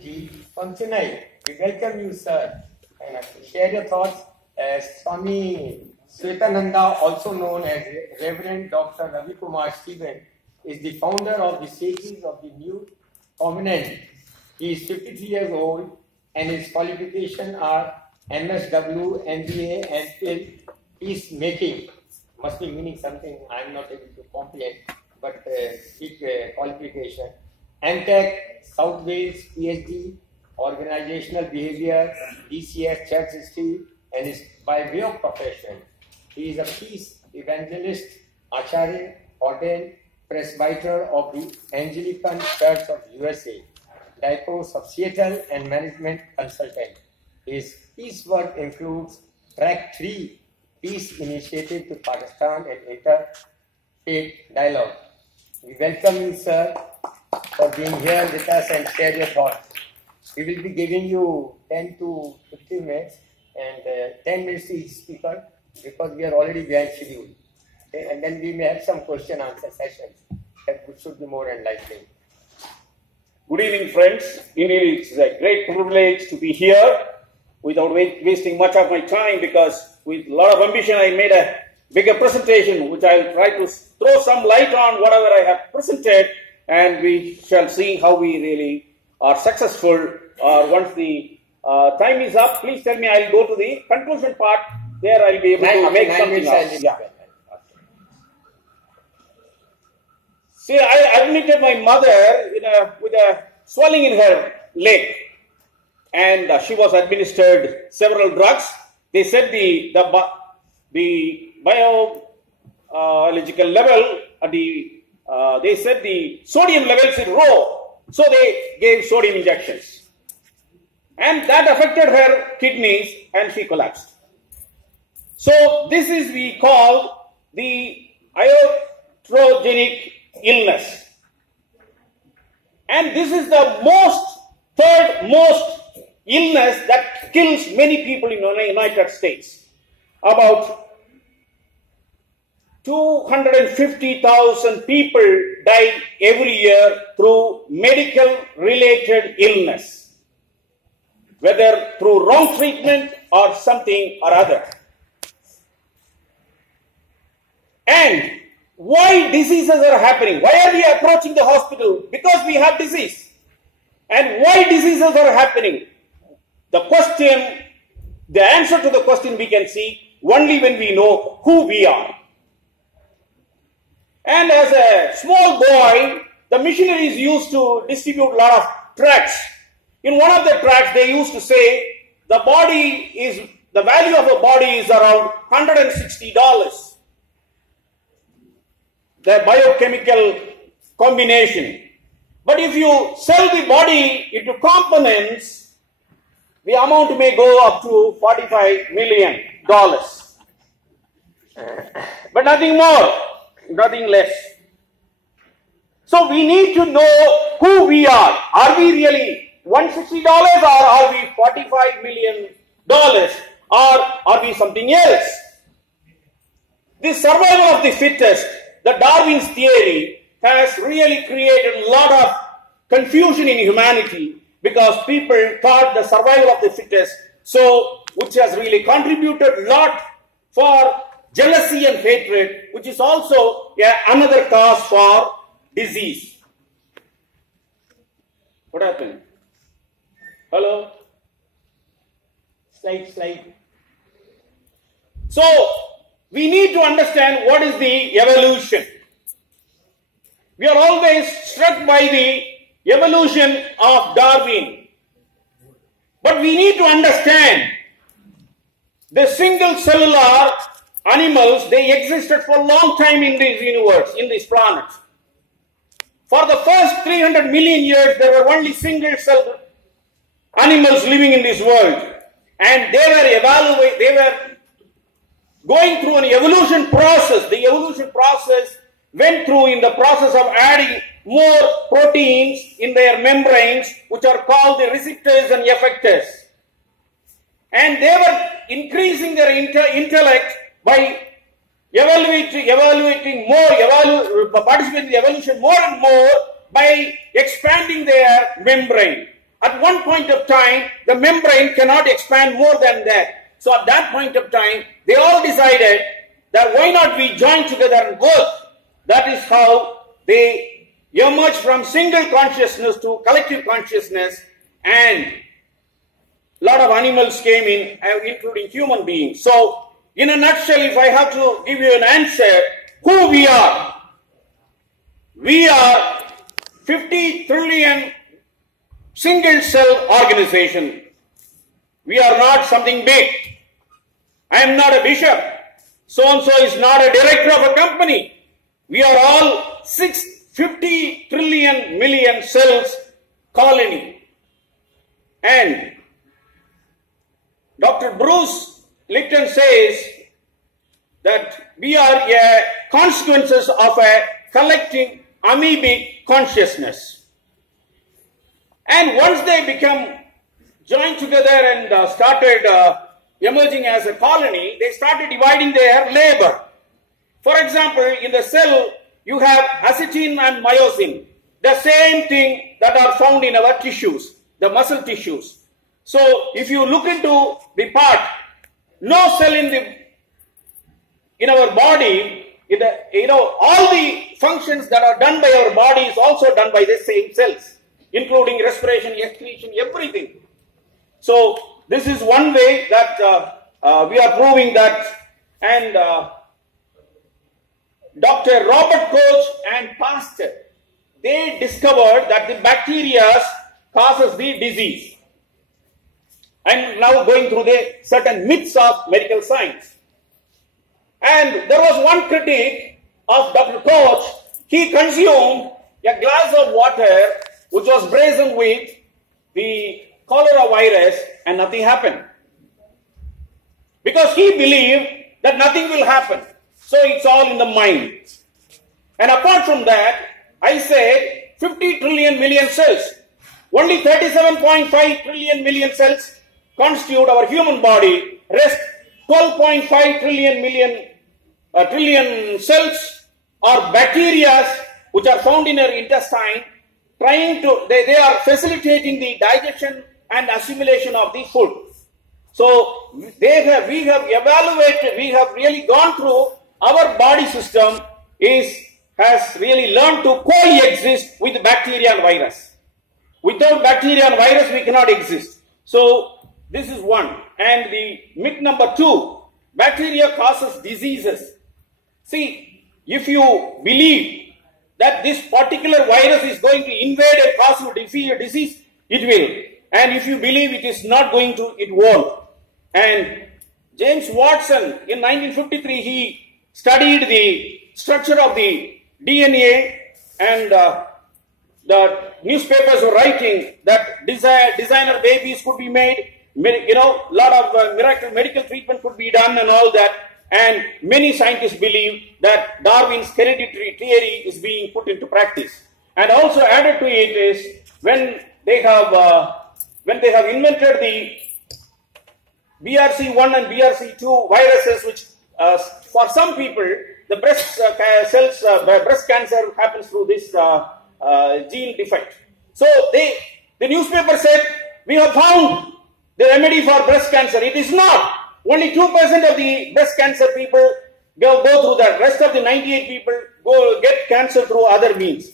Ji from Chennai. We welcome you, sir. And share your thoughts. Swami Svetananda, also known as Reverend Dr. Ravikumar Stephen, is the founder of the Sages of the New Covenant. He is 53 years old and his qualifications are MSW, MBA and PhD peacemaking. Must be meaning something I am not able to comprehend, but qualification. MTech, South Wales, PhD, Organizational Behavior, DCS, Church History, and is by way of profession. He is a peace evangelist, Acharya, ordained presbyter of the Anglican Church of USA, diocese of Seattle, and management consultant. His peace work includes Track 3, Peace Initiative to Pakistan and Interfaith Dialogue. We welcome you, sir, for being here with us and share your thoughts. We will be giving you 10 to 15 minutes and 10 minutes to each speaker because we are already behind schedule. Okay? And then we may have some question-answer sessions that should be more enlightening. Good evening, friends. Indeed, it's a great privilege to be here without wasting much of my time because with a lot of ambition I made a bigger presentation which I'll try to throw some light on whatever I have presented, and we shall see how we really are successful. Once the time is up, please tell me. I'll go to the conclusion part. There I'll be able to make something out. Yeah. See, I admitted my mother with a swelling in her leg, and she was administered several drugs. They said the biological level, they said the sodium levels is low, so they gave sodium injections. And that affected her kidneys and she collapsed. So this is we call the iatrogenic illness. And this is the third most illness that kills many people in the United States. About 250,000 people die every year through medical related illness, whether through wrong treatment or something or other. And why diseases are happening? Why are we approaching the hospital? Because we have disease. And why diseases are happening? The answer to the question we can see only when we know who we are. And as a small boy, the missionaries used to distribute a lot of tracts. In one of the tracts, they used to say the value of a body is around $160. The biochemical combination. But if you sell the body into components, the amount may go up to $45 million. But nothing more, nothing less. So we need to know who we are. Are we really $160 or are we $45 million or are we something else? The survival of the fittest, the Darwin's theory, has really created a lot of confusion in humanity because people thought the survival of the fittest, which has really contributed a lot for jealousy and hatred, which is also another cause for disease. What happened? Hello? Slide. So, we need to understand what is the evolution. We are always struck by the evolution of Darwin. But we need to understand the single cellular animals, they existed for a long time in this universe, in this planet. For the first 300 million years, there were only single cell animals living in this world. And they were going through an evolution process. The evolution process went through in the process of adding more proteins in their membranes, which are called the receptors and effectors. And they were increasing their intellect by participating in the evolution more and more by expanding their membrane. at one point of time, the membrane cannot expand more than that. So at that point of time, they all decided that why not we join together and work. That is how they emerged from single consciousness to collective consciousness, and a lot of animals came in, including human beings. So, in a nutshell, if I have to give you an answer, who we are? We are 50 trillion single cell organization. We are not something big. I am not a bishop. So-and-so is not a director of a company. We are all 50 trillion million cells colony. And Dr. Bruce Lipton says that we are consequences of a collective amoebic consciousness. And once they become joined together and started emerging as a colony, they started dividing their labor. For example, in the cell, you have acetine and myosin, the same thing that are found in our tissues, the muscle tissues. So, if you look into the part, no cell in our body, all the functions that are done by our body is also done by the same cells, including respiration, excretion, everything. So, this is one way that we are proving that, and Dr. Robert Koch and Pasteur, they discovered that the bacteria causes the disease. I'm now going through the certain myths of medical science. And there was one critic of Dr. Koch. He consumed a glass of water which was brazen with the cholera virus, and nothing happened. Because he believed that nothing will happen. So it's all in the mind. And apart from that, I said 50 trillion million cells. Only 37.5 trillion million cells constitute our human body. Rest 12.5 trillion cells are bacteria which are found in our intestine, they are facilitating the digestion and assimilation of the food. So we have evaluated, we have really gone through our body system has really learned to coexist with bacteria and virus. Without bacteria and virus, we cannot exist. So this is one. And the myth number 2, bacteria causes diseases. See, if you believe that this particular virus is going to invade and cause you disease, it will. And if you believe it is not going to, it won't. And James Watson, in 1953, he studied the structure of the DNA, and the newspapers were writing that designer babies could be made, lot of medical treatment could be done and all that. And many scientists believe that Darwin's hereditary theory is being put into practice. And also added to it is when they have invented the BRC1 and BRC2 viruses, which for some people the breast cancer happens through this gene defect. So the newspaper said, we have found the remedy for breast cancer. It is not. Only 2% of the breast cancer people go through that. Rest of the 98 people get cancer through other means.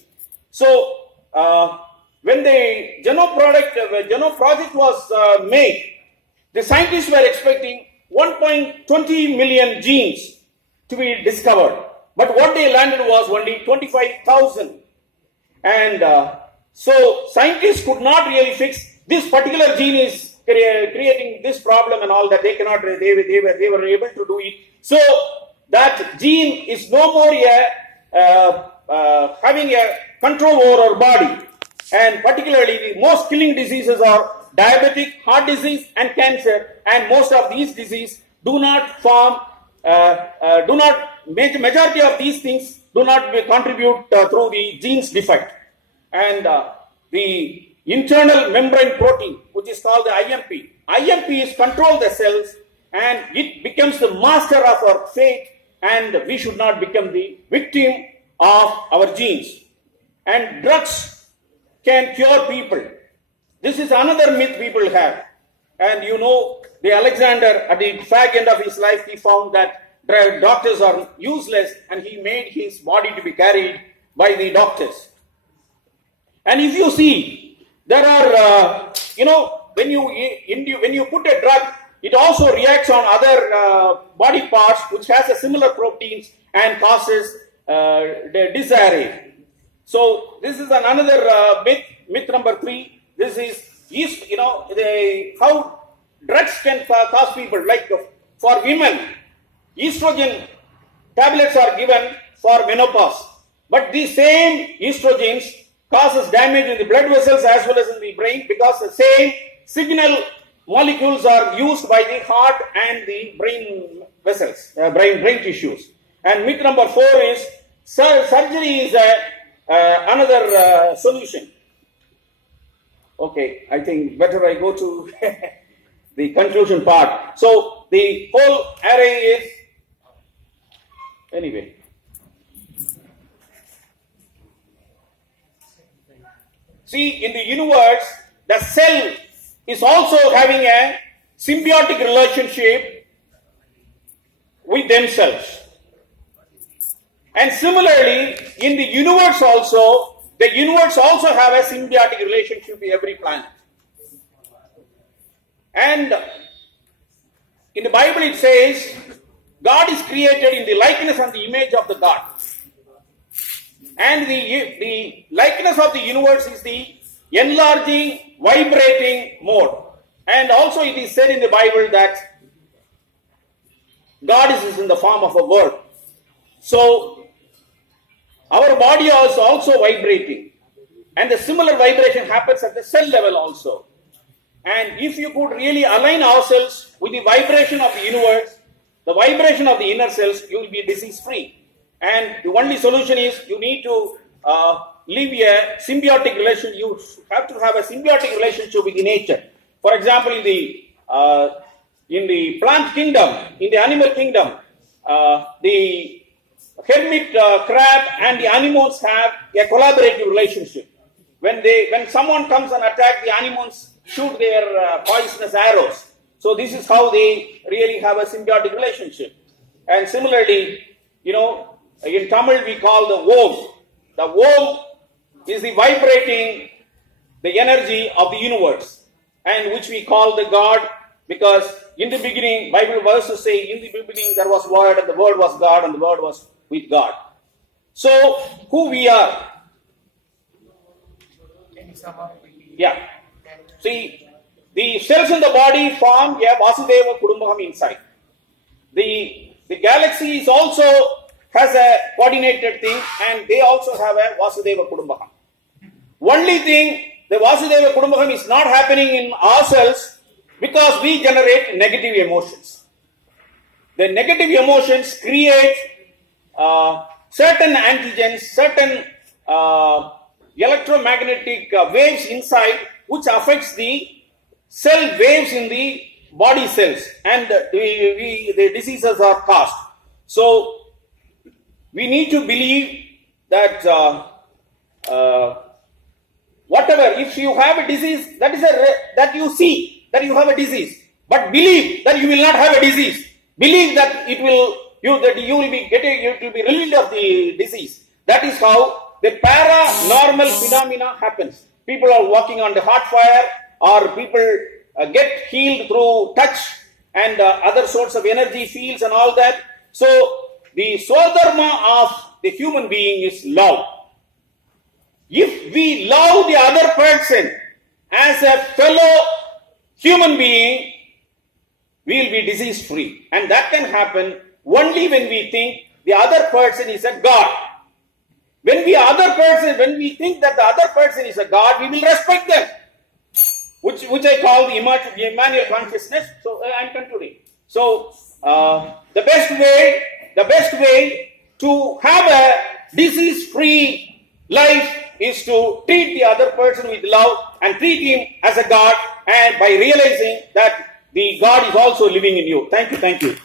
So when the Genome project was made, the scientists were expecting 1.20 million genes to be discovered. But what they landed was only 25,000. And so scientists could not really fix this particular gene is creating this problem and all that. They cannot, they were able to do it. So that gene is no more having a control over our body. And particularly the most killing diseases are diabetic, heart disease and cancer. And most of these diseases do not form, majority of these things do not contribute through the genes defect. And the internal membrane protein, which is called the IMP. IMP is control the cells, and it becomes the master of our fate, and we should not become the victim of our genes. And drugs can cure people. This is another myth people have. And you know, the Alexander, at the fag end of his life, he found that doctors are useless, and he made his body to be carried by the doctors. And if you see, there are, when you put a drug, it also reacts on other body parts which has a similar proteins and causes the disarray. So this is another myth number 3. This is how drugs can cause people. Like for women, estrogen tablets are given for menopause, but the same estrogens causes damage in the blood vessels as well as in the brain, because the same signal molecules are used by the heart and the brain vessels, brain tissues. And myth number 4 is surgery is another solution. Okay, I think better I go to the conclusion part. So the whole array is, anyway. See, in the universe, the cell is also having a symbiotic relationship with themselves. And similarly, in the universe also, the universe also have a symbiotic relationship with every planet. And in the Bible it says, God is created in the likeness and the image of the God. And the likeness of the universe is the enlarging, vibrating mode. And also it is said in the Bible that God is in the form of a word. So our body is also vibrating. And the similar vibration happens at the cell level also. And if you could really align ourselves with the vibration of the universe, the vibration of the inner cells, you will be disease free. And the only solution is you need to live a symbiotic relationship. You have to have a symbiotic relationship with the nature. For example, in the plant kingdom, in the animal kingdom, the hermit crab and the anemones have a collaborative relationship. When someone comes and attacks, the anemones shoot their poisonous arrows. So this is how they really have a symbiotic relationship. And similarly, in Tamil we call the Om. The Om is the vibrating, the energy of the universe, and which we call the God, because in the beginning, Bible verses say, in the beginning there was Word, and the Word was God, and the Word was with God. So, who we are? Can you sum up? Yeah. See, the cells in the body form a Vasudeva Kudumbakam inside. The galaxy is also has a coordinated thing, and they also have a Vasudeva Kudumbakam. Only thing, the Vasudeva Kudumbakam is not happening in ourselves because we generate negative emotions. The negative emotions create certain antigens, certain electromagnetic waves inside, which affects the cell waves in the body cells, and the diseases are caused. So we need to believe that whatever, if you have a disease, that you see that you have a disease, but believe that you will not have a disease. Believe that you will be relieved of the disease. That is how the paranormal phenomena happens. People are walking on the hot fire, or people get healed through touch and other sorts of energy fields and all that. So the Swadharma of the human being is love. If we love the other person as a fellow human being, we will be disease free. And that can happen only when we think the other person is a God. When we think that the other person is a God, we will respect them, which I call the Emmanuel consciousness. So I am concluding. So the best way to have a disease-free life is to treat the other person with love and treat him as a God, and by realizing that the God is also living in you. Thank you.